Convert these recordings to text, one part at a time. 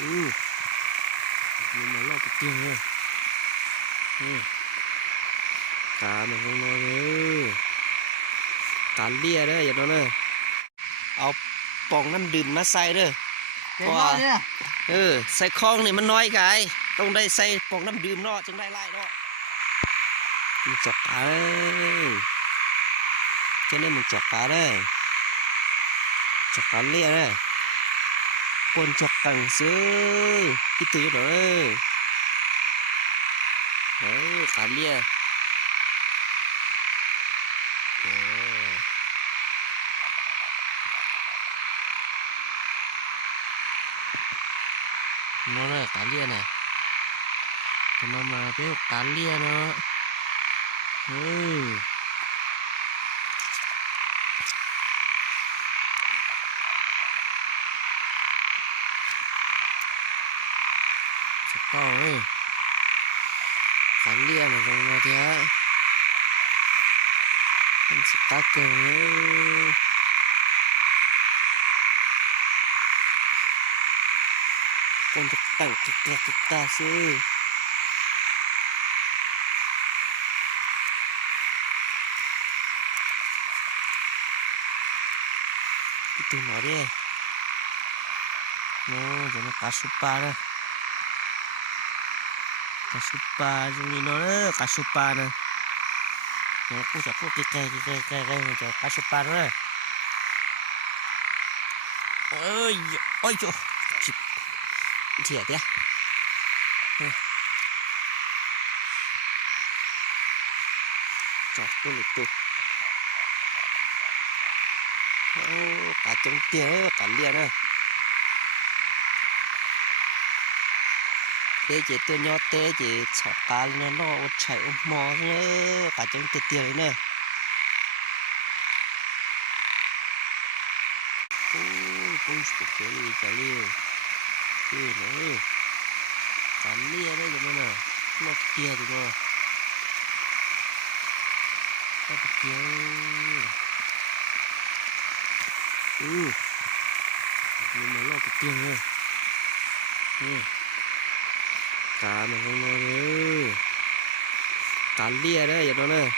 nhưng mà lo cái tiền rồi cá mà không lo nữa cá lia đấy vậy đó nè เอาปองน้ำดื่มมาใส่เด้อเพราะว่าใส่คลองนี่มันน้อยกายต้องได้ใส่ปองน้ำดื่มเนาะจึงได้ไล่เนาะมันจอกปลาเลยเจ้าเนี่ยมันจอกปลาได้จอกปลาเลี้ยได้ปนจอกตังซื้อที่ตื้อหน่อยปลาเลี้ยnó là cá lia này cái mà cái cá lia nó chắc to ấy cá lia này không nó thế anh sẽ ta cờ ấy con thực tặng thực ta sư cái từ nó đi nó cho nó cá supa đó cá supa trong này nó đó cá supa nè nó cũng chả có cái mà cho cá supa đó ơi ôi trời thiệt đấy chọt tôi lịch tôi cả trong tiếng cả liền nữa thế chỉ tôi nhót thế chỉ chọt cá nó chạy mò nữa cả trong tiếng nữa cũng cái gì cái gì nữa cá lia đấy rồi nè nó kia rồi nè nó kia nhưng mà nó cái tiền rồi cá mà không nói nữa cá lia đấy rồi nè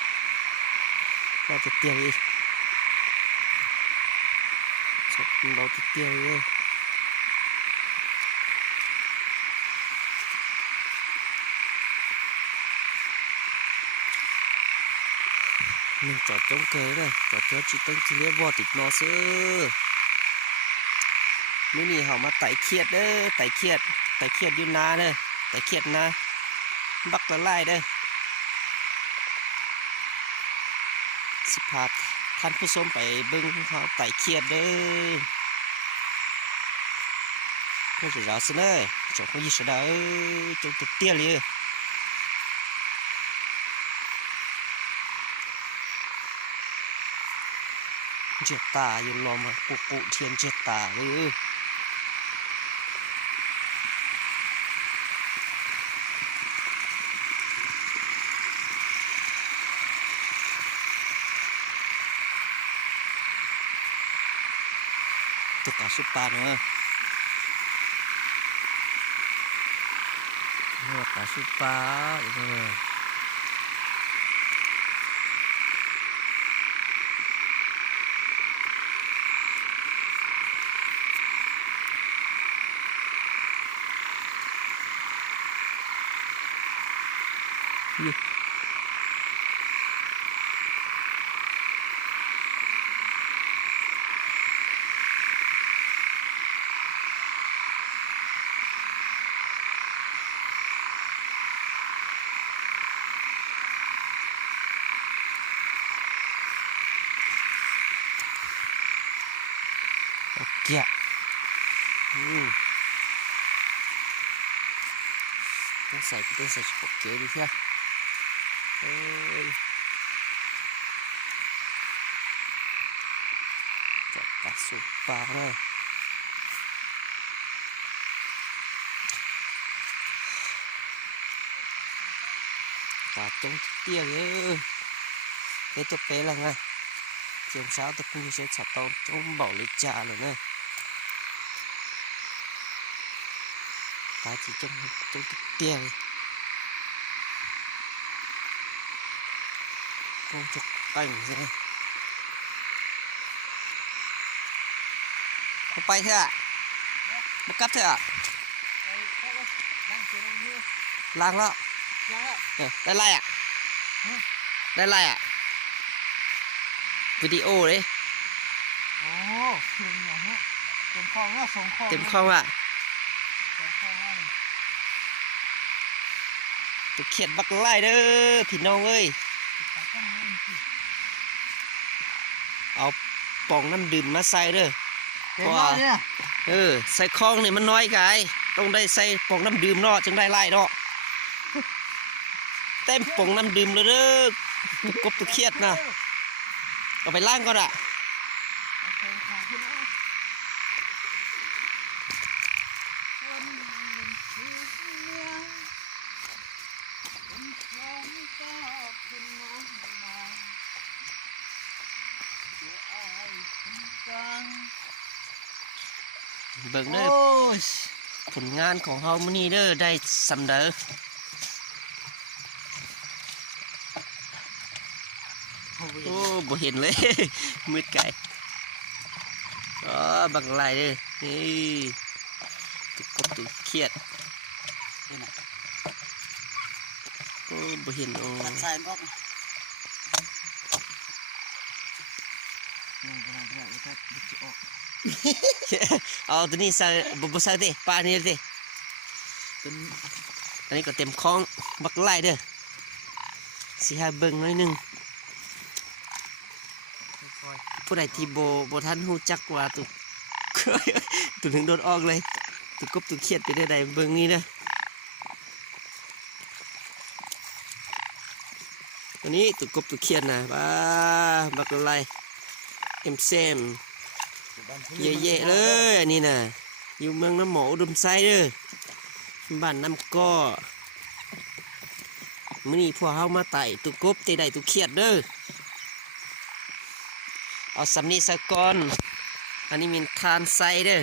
nó cái tiền đi sắp nó cái tiền đi mình chọn chống cớ này chọn cho chị tông chỉ liếc vò tịt nó sữa nếu như họ mà tải khiết đấy tải khiết như na đây tải khiết na bắt là lại đâyสิพาท่านผู้ชมไปเบิ่งเขาไต่เขียดเด้อเพื่อจะรอสิเลยจบไม่ยิ่งเสียดายจงติดเตี้ยเลยเจ็ดตาอยู่ลมปุเทียนเจ็ดตาเลยตัวกาสุปาเนอะนี่กาสุปาอีกเลยเกี่ยต้องใส่เฉพาะเกลือดิเพื่อนจับปลาสุกปลาเลยปลาจงเตี้ยเลยcái chụp bé là ngay chiều sáng tôi cũng sẽ chặt tàu trong bảo lịch trà rồi nè ปลาจีจงเตี้ยเลยคงจะไปเหมือนกันไปเถอะมากลับเถอะล้างแล้วได้ไรอ่ะได้ไรอ่ะวิดีโอเลยโอ้เสียงอย่างเงี้ยเต็มคลองว่าส่งคลอง เต็มข้องอ่ะ ส่งคลองว่า ตัวเขียดบักไล่เด้อพี่น้องเอ้ยเอาป่องน้ำดื่มมาใส่เด้อ เต็มแล้วเนี่ย ใส่คลองนี่มันน้อยกายต้องได้ใส่ป่องน้ำดื่มเนาะจึงได้ไล่เนาะเต็มป่องน้ำดื่มเลยเด้อกบตัวเขียดนะเอาไปล้างก่อนอ่ะเบิ่งเด้อผลงานของเฮามื้อนี้เด้อได้สำเด้อโอ้บ่เห็นเลย มืดไกลบักไล่เด้อนี่ตุกกบตุกเขียดโอ้บ่เห็นโอ้ ใส่ออกเอาตัวนี้ใส่บ่ใส่ดิปลานี่ดิอันนี้ก็เต็มคลองบักไล่เด้อสิหาเบิ่งหน่อยนึงผู้ใดที่บ่ทันฮู้จักว่าตุก ตุกถึงโดนออกเลยตุกกบตุกเขียดไปได้ใดเบิ่งนี่เด้อวันนี้ตุกกบตุกเขียดนะบักไล่เอ็มเซมเย่ๆเลยอันนี้นะอยู่เมืองน้ำหมออุดมไซเด้อบ้านน้ำก้อมื้อนี้พวกเฮามาไต่ตุกกบเตะได้ตุกเขียดเด้อเอาสำนีสะก่อนอันนี้เป็นทานไซเด้อ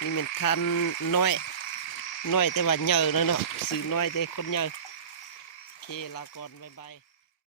นี่เป็นทานน้อยแต่ว่าเยอะเนาะซื้อน้อยแต่คนเยอะโอเคลาก่อนบ๊ายบาย